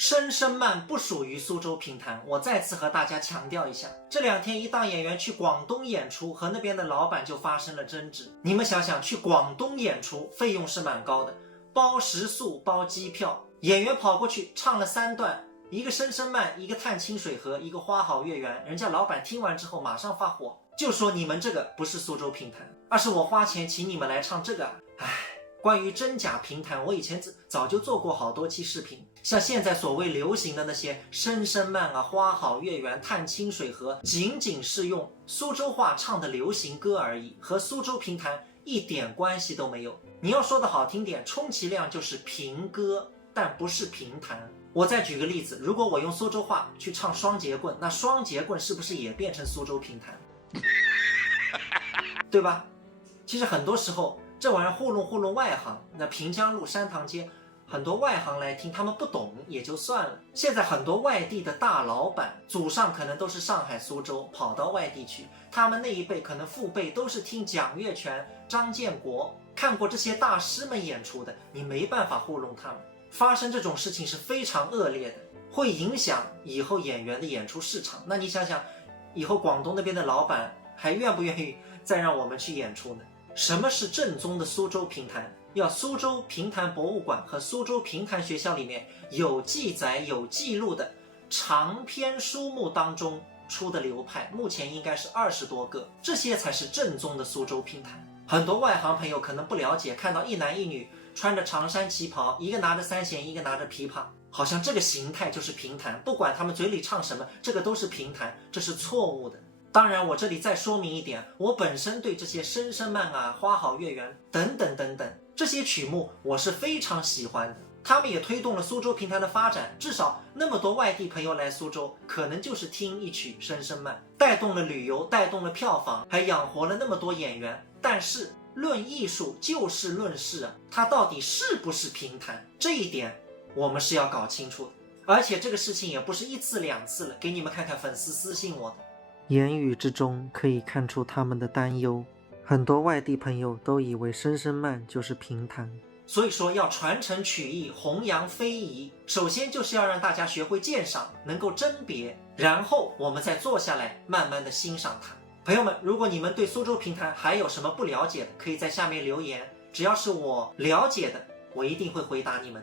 声声慢不属于苏州评弹，我再次和大家强调一下。这2天一档演员去广东演出，和那边的老板就发生了争执。你们想想，去广东演出费用是蛮高的，包食宿包机票，演员跑过去唱了3段，一个声声慢，一个探清水河，一个花好月圆，人家老板听完之后马上发火，就说你们这个不是苏州评弹，而是我花钱请你们来唱这个。关于真假评弹，我以前早就做过好多期视频。像现在所谓流行的那些声声慢啊、花好月圆、探清水河，仅仅是用苏州话唱的流行歌而已，和苏州评弹一点关系都没有。你要说的好听点，充其量就是评歌，但不是评弹。我再举个例子，如果我用苏州话去唱双节棍，那双节棍是不是也变成苏州评弹？对吧？其实很多时候这玩意儿糊弄外行，那平江路、山塘街很多外行来听，他们不懂也就算了。现在很多外地的大老板，祖上可能都是上海、苏州，跑到外地去，他们那一辈可能父辈都是听蒋月泉、张建国，看过这些大师们演出的，你没办法糊弄他们。发生这种事情是非常恶劣的，会影响以后演员的演出市场。那你想想，以后广东那边的老板还愿不愿意再让我们去演出呢？什么是正宗的苏州评弹？要苏州评弹博物馆和苏州评弹学校里面有记载有记录的长篇书目当中出的流派，目前应该是20多个，这些才是正宗的苏州评弹。很多外行朋友可能不了解，看到一男一女穿着长衫旗袍，一个拿着3弦，一个拿着琵琶，好像这个形态就是评弹，不管他们嘴里唱什么，这个都是评弹，这是错误的。当然我这里再说明一点，我本身对这些声声慢啊、花好月圆等等这些曲目我是非常喜欢的，他们也推动了苏州评弹的发展，至少那么多外地朋友来苏州，可能就是听一曲声声慢，带动了旅游，带动了票房，还养活了那么多演员。但是论艺术就事论事啊，它到底是不是评弹，这一点我们是要搞清楚的。而且这个事情也不是1次2次了，给你们看看粉丝私信我的言语之中可以看出他们的担忧，很多外地朋友都以为声声慢就是评弹。所以说要传承曲艺，弘扬非遗，首先就是要让大家学会鉴赏，能够甄别，然后我们再坐下来慢慢的欣赏它。朋友们，如果你们对苏州评弹还有什么不了解的，可以在下面留言，只要是我了解的，我一定会回答你们。